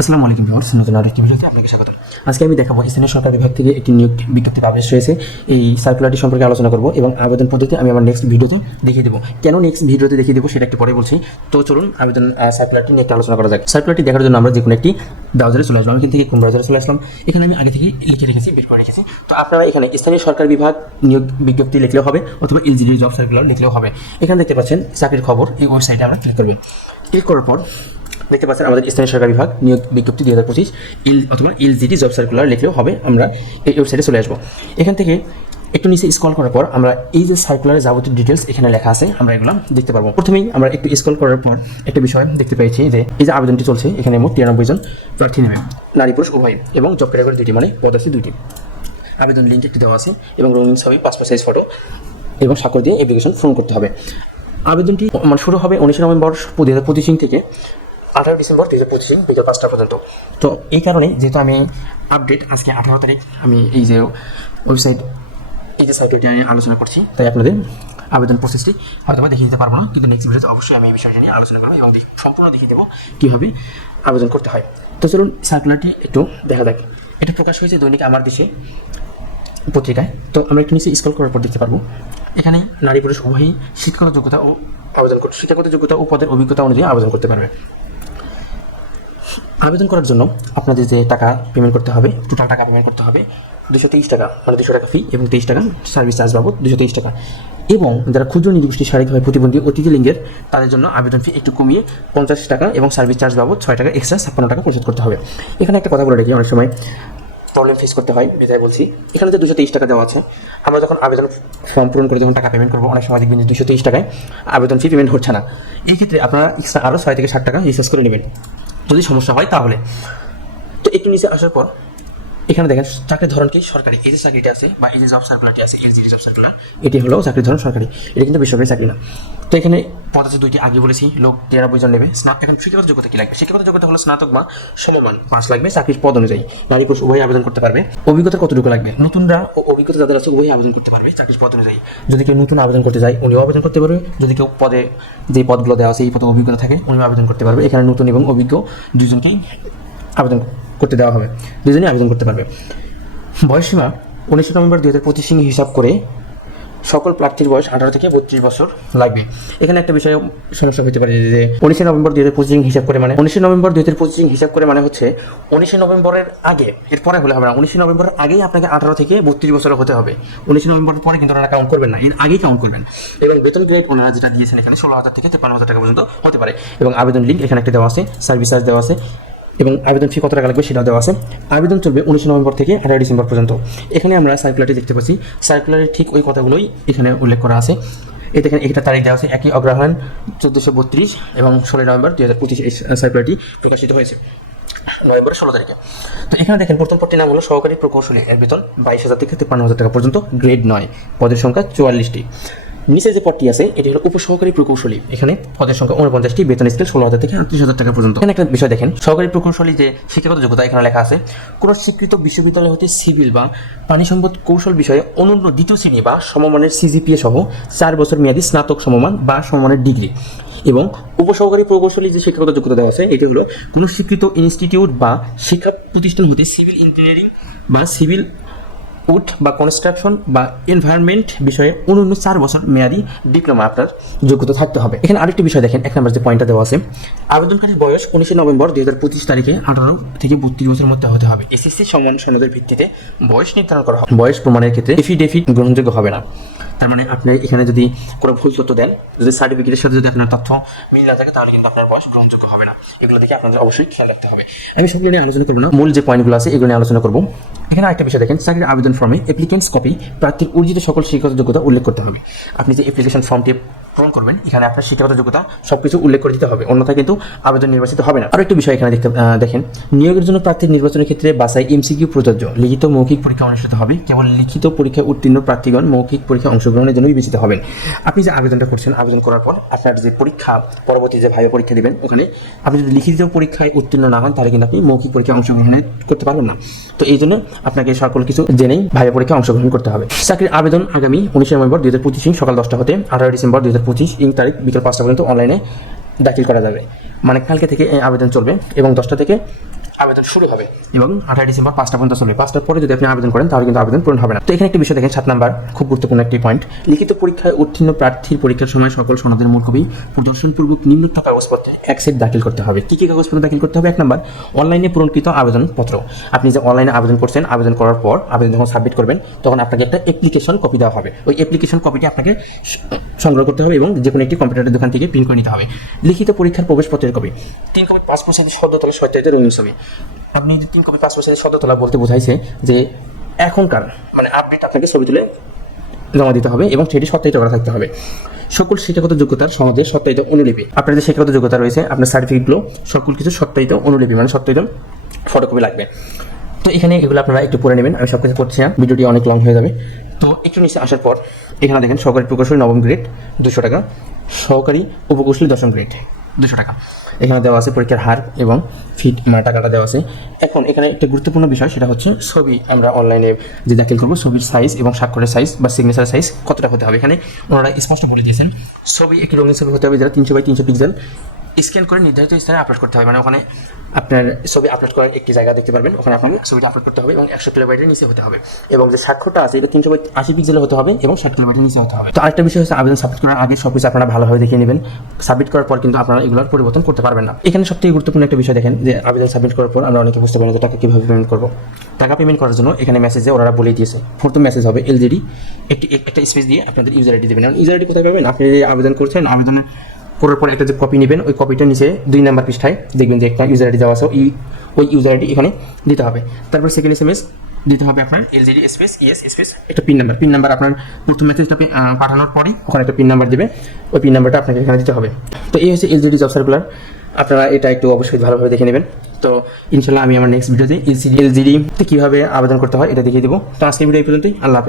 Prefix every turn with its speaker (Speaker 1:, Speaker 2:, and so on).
Speaker 1: আসসালামু আলাইকুম ভিউয়ার্স, নতুন আরেকটি ভিডিওতে আপনাকে স্বাগত। আজকে আমি দেখাবো স্থানীয় সরকার বিভাগ থেকে একটি নিয়োগ বিজ্ঞপ্তি পাবলিশ হয়েছে। এই সার্কুলারটি সম্পর্কে আলোচনা করব এবং আবেদন পদ্ধতি আমি আমার নেক্সট ভিডিওতে দেখিয়ে দেবো। কেন নেক্সট ভিডিওতে দেখিয়ে দেবো সেটা একটু পরে বলছি। তো চলুন, আবেদন সার্কুলারটি নিয়ে একটু আলোচনা করা যাক। সার্কুলারটি দেখার জন্য আমরা যে কোনো একটি ব্রাউজারে চলে আসলাম, এখান থেকে কোন ব্রাউজারে চলে আসলাম। এখানে আমি আগে থেকে লিখে রেখেছি, বের করে রেখেছি। তো আপনারা এখানে স্থানীয় সরকার বিভাগ নিয়োগ বিজ্ঞপ্তি লিখলেও হবে অথবা এলজিডি জব সার্কুলার লিখলেও হবে। এখানে দেখতে পাচ্ছেন চাকরির খবর, এই ওয়েবসাইটে আমরা ক্লিক করবেন ক্লিক করার পর দেখতে পাচ্ছেন, আমাদের স্থানীয় সরকার বিভাগ নিয়োগ বিজ্ঞপ্তি দুই হাজার পঁচিশ, ইল অথবা এলজিডি জব সার্কুলার লিখলেও হবে, আমরা এই ওয়েবসাইটে চলে আসব। এখান থেকে একটু নিচে স্কল করার পর আমরা এই যে সার্কুলারের যাবতীয় ডিটেলস এখানে লেখা আছে, আমরা এগুলো দেখতে পারব। প্রথমেই আমরা একটু স্কল করার পর একটা বিষয় দেখতে পেয়েছি যে, এই যে আবেদনটি চলছে, এখানে মোট তিরানব্বই জন প্রার্থী নেবে, নারী, পুরুষ, উভয়, এবং জব ক্যাটাগরি দুটি মানে পদ আছে দুটি আবেদন লিঙ্ক একটি দেওয়া আছে, এবং রঙিন ছবি পাসপোর্ট সাইজ ফটো এবং স্বাক্ষর দিয়ে অ্যাপ্লিকেশন ফোন করতে হবে। আবেদনটি মানে শুরু হবে উনিশে নভেম্বর দু হাজার পঁচিশ থেকে আঠারো ডিসেম্বর দুই হাজার পঁচিশে, বিকেল পাঁচটা পর্যন্ত। তো এই কারণে যেহেতু আমি আপডেট আজকে আঠারো তারিখ, আমি এই যে ওয়েবসাইট এই যে সাইটটি আমি আলোচনা করছি, তাই আপনাদের আবেদন প্রসেসটি হয়তো দেখিয়ে দিতে পারব না, কিন্তু নেক্সট ভিডিওতে অবশ্যই আমি এই বিষয়টা নিয়ে আলোচনা করব এবং সম্পূর্ণ দেখিয়ে দেবো কীভাবে আবেদন করতে হয়। তো চলুন সার্কুলারটি একটু দেখা যাক। এটা প্রকাশ হয়েছে দৈনিক আমার দেশে পত্রিকায়। তো আমরা একটু নিচে স্কল করার পর দেখতে পারব। এখানে নারী পুরুষ উভয়ই শিক্ষাগত যোগ্যতা ও আবেদন করতে শিক্ষাগত যোগ্যতা ও পদের অভিজ্ঞতা অনুযায়ী আবেদন করতে পারবে। আবেদন করার জন্য আপনাদের যে টাকা পেমেন্ট করতে হবে টোটাল টাকা পেমেন্ট করতে হবে দুশো তেইশ টাকা মানে দুশো টাকা ফি এবং তেইশ টাকা সার্ভিস চার্জ বাবদ দুশো তেইশ টাকা। এবং যারা ক্ষুদ্র নির্দিষ্ট শারীরিকভাবে প্রতিবন্ধী তৃতীয় লিঙ্গের, তাদের জন্য আবেদন ফি একটু কমিয়ে পঞ্চাশ টাকা এবং সার্ভিস চার্জ বাবদ ছয় টাকা এক্সট্রা ছাপ্পান্ন টাকা পরিশোধ করতে হবে। এখানে একটা কথা বলে রাখি, অনেক সময় প্রবলেম ফেস করতে হয় বিদায় বলছি। এখানে যে দুশো তেইশ টাকা দেওয়া আছে, আমরা যখন আবেদন ফর্ম পূরণ করে যখন টাকা পেমেন্ট করব, অনেক সময় দেখবেন দুশো তেইশ টাকায় আবেদন ফি পেমেন্ট হচ্ছে না। এই ক্ষেত্রে আপনারা এক্সট্রা আরও ছয় থেকে ষাট টাকা রিচার্জ করে নেবেন। যদি সমস্যা হয় তাহলে। তো একটু নিচে আসার পর এখানে দেখেন, চাকরির ধরন কি সরকারি। এই যে চাকরিটা আছে বা এই যে জব সার্কুলারটি আছে এলজিডি জব সার্কুলার এটি হলো চাকরির ধরন সরকারি। এটা কিন্তু বেসরকারি চাকরি না। তো এখানে পদ আছে দুইটি, আগে বলেছি, লোক তিরানব্বই জন নেবে। স্নাত, এখন শিক্ষাগত যোগ্যতা কি লাগবে? শিক্ষাগত যোগ্যতা হলো স্নাতক বা সমমান পাঁচ লাগবে, চাকরির পদ অনুযায়ী। নারী, পুরুষ উভয় আবেদন করতে পারবে। অভিজ্ঞতা কতটুকু লাগবে? নতুনরা ও অভিজ্ঞতা যাদের আছে উভয় আবেদন করতে পারবে চাকরির পদ অনুযায়ী। যদি কেউ নতুন আবেদন করতে যায়, উনিও আবেদন করতে পারবে। যদি কেউ পদে যে পদগুলো দেওয়া আছে, এই পদে অভিজ্ঞতা থাকে, উনিও আবেদন করতে পারবে। এখানে নতুন এবং অভিজ্ঞ দুজনকেই আবেদন করতে দেওয়া হবে। দুজনেই আবেদন করতে পারবে। বয়সীমা উনিশে নভেম্বর দুই হাজার পঁচিশ হিসাব করে সকল প্রার্থীর বয়স আঠারো থেকে বত্রিশ বছর লাগবে। এখানে একটা বিষয় সমস্যা হতে পারে যে উনিশে নভেম্বর দুই হাজার হিসাব করে মানে উনিশে নভেম্বর দুই হাজার পঁচিশ হিসাব করে মানে হচ্ছে উনিশে নভেম্বরের আগে, এরপরে হলে হবে না, উনিশে নভেম্বরের আগেই আপনাকে আঠারো থেকে বত্রিশ বছর হতে হবে। উনিশে নভেম্বরের পরে কিন্তু ওনারা কাউন্ট করবেন না, এর আগেই কাউন্ট করবেন। এবং বেতন গ্রেড ওনারা যেটা দিয়েছেন এখানে ষোলো হাজার থেকে তেপান্ন হাজার টাকা পর্যন্ত হতে পারে। এবং আবেদন লিঙ্ক এখানে একটা দেওয়া আছে সার্ভিস চার্জ দেওয়া আছে। এবং আবেদন ফি কত টাকা লাগবে সেটাও দেওয়া আছে। আবেদন চলবে উনিশে নভেম্বর থেকে আঠারো ডিসেম্বর পর্যন্ত। এখানে আমরা সার্কুলারটি দেখতে পাচ্ছি। সার্কুলারের ঠিক ওই কথাগুলোই এখানে উল্লেখ করা আছে। এই দেখেন একটা তারিখ দেওয়া আছে একই অগ্রহায়ণ চোদ্দোশো বত্রিশ এবং ষোলোই নভেম্বর দুই হাজার পঁচিশ এই সার্কুলারটি প্রকাশিত হয়েছে নভেম্বরের ষোলো তারিখে। তো এখানে দেখেন, প্রথম পদটির নাম হলো সহকারী প্রকৌশলী এর বেতন বাইশ হাজার থেকে তেপান্ন হাজার টাকা পর্যন্ত গ্রেড নয়। পদের সংখ্যা চুয়াল্লিশটি। নিচে যে পদটি আছে, এটি হলো উপসহকারী প্রকৌশলী। এখানে পদের সংখ্যা উনপঞ্চাশটি বেতন স্কেল ষোলো হাজার থেকে আটত্রিশ হাজার টাকা পর্যন্ত। এখানে একটা বিষয় দেখেন, সহকারী প্রকৌশলী যে শিক্ষাগত যোগ্যতা এখানে লেখা আছে কোনো স্বীকৃত বিশ্ববিদ্যালয় হতে সিভিল বা পানি সম্পদ কৌশল বিষয়ে অনন্য দ্বিতীয় শ্রেণি বা সমমানের সিজিপিএ সহ চার বছর মেয়াদী স্নাতক সমমান বা সমমানের ডিগ্রি। এবং উপসহকারী প্রকৌশলী যে শিক্ষাগত যোগ্যতা দেওয়া আছে, এটি হলো কোনো স্বীকৃত ইনস্টিটিউট বা শিক্ষা প্রতিষ্ঠান হতে সিভিল ইঞ্জিনিয়ারিং বা সিভিল উড বা কনস্ট্রাকশন বা এনভায়রনমেন্ট বিষয়ে অন্যান্য চার বছর মেয়াদি ডিপ্লোমা আপনার যোগ্যতা থাকতে হবে। এখানে আরেকটি বিষয় দেখেন, এক নম্বর যে পয়েন্টটা দেওয়া আছে, আবেদনকারীর বয়স উনিশে নভেম্বর দুই হাজার পঁচিশ তারিখে আঠারো থেকে বত্রিশ বছরের মধ্যে হতে হবে। এসএসসি সমান সনদের ভিত্তিতে বয়স নির্ধারণ করা হবে। বয়স প্রমাণের ক্ষেত্রে এফিডেভিট গ্রহণযোগ্য হবে না। তার মানে আপনি এখানে যদি কোনো ভুল তথ্য দেন, যদি সার্টিফিকেটের সাথে যদি আপনার তথ্য মিল না থাকে, তাহলে কিন্তু আপনার বয়স গ্রহণযোগ্য হবে না। এগুলো দেখে আপনাদের অবশ্যই খেয়াল রাখতে হবে। আমি সবগুলো নিয়ে আলোচনা করব না। মূল যে পয়েন্টগুলো আছে, এগুলো নিয়ে আলোচনা করব। এখানে আরেকটা বিষয় দেখেন, চাকরির আবেদন ফর্মে অ্যাপ্লিকেন্টস কপি প্রার্থীর অর্জিত সকল শিক্ষাগত যোগ্যতা উল্লেখ করতে হবে। আপনি যে অ্যাপ্লিকেশন ফর্মটি পূরণ করবেন। এখানে আপনার শিক্ষাগত যোগ্যতা সবকিছু উল্লেখ করে দিতে হবে। অন্যথায় কিন্তু আবেদন নির্বাচিত হবে না। আরও একটি বিষয় এখানে দেখতে দেখেন। নিয়োগের জন্য প্রার্থীর নির্বাচনের ক্ষেত্রে বাসায় এমসিকিউ প্রযোজ্য। লিখিত মৌখিক পরীক্ষা অনুষ্ঠিত হবে। কেবল লিখিত পরীক্ষায় উত্তীর্ণ প্রার্থীগণ মৌখিক পরীক্ষা অংশগ্রহণের জন্য বিবেচিত হবেন। আপনি যে আবেদনটা করছেন, আবেদন করার পর আপনার যে পরীক্ষা, পরবর্তী যে ভাইবা পরীক্ষা দেবেন, ওখানে আপনি যদি লিখিত পরীক্ষায় উত্তীর্ণ না হন, তাহলে কিন্তু আপনি মৌখিক পরীক্ষা অংশগ্রহণ করতে পারবেন না। তো এই জন্য আপনাকে সকল কিছু জেনেই ভাইবা পরীক্ষা অংশগ্রহণ করতে হবে। চাকরির আবেদন আগামী উনিশে নভেম্বর দুই হাজার পঁচিশ, সকাল দশটা হতে আঠারো ডিসেম্বর দুই হাজার হাজার পঁচিশ ইং তারিখ বিকেল পাঁচটা পর্যন্ত অনলাইনে দাখিল করা যাবে। মানে কালকে থেকে আবেদন চলবে এবং দশটা থেকে আবেদন শুরু হবে। এবং আঠারো ডিসেম্বর পাঁচটা পর্যন্ত চলবে। পাঁচটার পরে যদি আপনি আবেদন করেন, তাহলে কিন্তু আবেদন পূরণ হবে না। তো এখানে একটা বিষয় দেখেন, সাত নাম্বার, খুব গুরুত্বপূর্ণ একটি পয়েন্ট লিখিত পরীক্ষায় উত্তীর্ণ প্রার্থীর পরীক্ষার সময় সকল সনদের মূল কপি, প্রদর্শনপূর্বক নিম্নোক্ত কাগজপত্রে এক সেট দাখিল করতে হবে। কি কি কাগজপত্র দাখিল করতে হবে? এক নাম্বার অনলাইনে পূরণকৃত আবেদনপত্র। আপনি যে অনলাইনে আবেদন করছেন, আবেদন করার পর আবেদন যখন সাবমিট করবেন, তখন আপনাকে একটা অ্যাপ্লিকেশন কপি দেওয়া হবে। ওই অ্যাপ্লিকেশন কপিটি আপনাকে সংগ্রহ করতে হবে এবং যে কোনো একটি কম্পিউটারের দোকান থেকে প্রিন্ট করে নিতে হবে। লিখিত পরীক্ষার প্রবেশপত্রের কপি। তিন কপি পাসপোর্ট সাইজের সদ্যতলা সত্যায়িত রঙিন ছবি। আপনি তিন কপি পাসপোর্ট সাইজের সদ্যতলা বলতে বোঝাইছে যে এখনকার মানে আপডেট আপনাকে ছবি তুলে জমা দিতে হবে এবং সেটি সত্যায়িত করা থাকতে হবে। সকল শিক্ষাগত যোগ্যতার সনদের সত্যায়িত অনুলিপি। আপনার যে শিক্ষাগত যোগ্যতা রয়েছে, আপনার সার্টিফিকেটগুলো সকল কিছু সত্যায়িত অনুলিপি মানে সত্যায়িত ফটোকপি লাগবে। তো এখানে এগুলো আপনারা একটু পড়ে নেবেন, আমি সব কিছু করছি না ভিডিওটি অনেক লং হয়ে যাবে। তো একটু নিচে আসার পর, এখানে দেখেন সহকারী প্রকৌশলী নবম গ্রেড দুশো টাকা। সহকারী উপকৌশলী দশম গ্রেড দুশো টাকা। এখানে দেওয়া আছে পরীক্ষার হার এবং ফিট মানে টাকাটা দেওয়া আছে। এখন এখানে একটা গুরুত্বপূর্ণ বিষয়, সেটা হচ্ছে ছবি আমরা অনলাইনে যে দাখিল করব, ছবির সাইজ এবং স্বাক্ষরের সাইজ বা সিগনেচার সাইজ কতটা হতে হবে। এখানে ওনারা স্পষ্ট বলে দিয়েছেন, ছবি একটি রঙিন ছবি হতে হবে, যেটা তিনশো বাই তিনশো পিক্সেল স্ক্যান করে নির্ধারিত স্থানে আপলোড করতে হবে। মানে ওখানে আপনার ছবি আপলোড করার একটি জায়গা দেখতে পারবেন। ওখানে আপনার ছবিটা আপলোড করতে হবে এবং একশো কিলোবাইটের নিচে হতে হবে। এবং যে স্বাক্ষরটা আছে, এটা তিনশো আশি পিক্সেলের হতে হবে এবং ষাট কিলোবাইটের নিচে হতে হবে। তো আরেকটা বিষয় হচ্ছে আবেদন সাবমিট করার আগে সব কিছু আপনারা ভালোভাবে দেখিয়ে নেবেন। সাবমিট করার পর কিন্তু আপনারা এগুলোর পরিবর্তন করতে পারবেন না। এখানে সবথেকে গুরুত্বপূর্ণ একটা বিষয় দেখেন, যে আবেদন সাবমিট করার পর আমরা অনেকে বুঝতে পারি যে টাকা কীভাবে পেমেন্ট করব। টাকা পেমেন্ট করার জন্য এখানে মেসেজে ওরা বলে দিয়েছে। প্রথম মেসেজ হবে এলজিডি একটি একটা স্পেস দিয়ে আপনাদের ইউজার আইডি দেবেন। ইউজার আইডি কোথায় পাবেন? আপনি আবেদন করছেন, আবেদনের করার পর একটা যে কপি নেবেন ওই কপিটা নিচে দুই নাম্বার পৃষ্ঠায় দেখবেন যে একটা ইউজার আইডি দেওয়া আছে ওই ইউজার আইডি এখানে দিতে হবে। তারপর সেকেন্ড এস এম এস দিতে হবে আপনার এলজিডি স্পেস ইএস স্পেস একটা পিন নাম্বার পিন নাম্বার আপনার প্রথম মেসেজটা পাঠানোর পরই ওখানে একটা পিন নাম্বার দেবে। ওই পিন নাম্বারটা আপনাকে এখানে দিতে হবে। তো এই হচ্ছে এলজিডি জব সার্কুলার আপনারা এটা একটু অবশ্যই ভালোভাবে দেখে নেবেন। তো ইনশাল্লাহ আমি আমার নেক্সট ভিডিওতে এলজিডি এলজিডি কীভাবে আবেদন করতে হয় এটা দেখিয়ে দেবো। তো আজকে ভিডিও এই পর্যন্তই। আল্লাহ হাফেজ।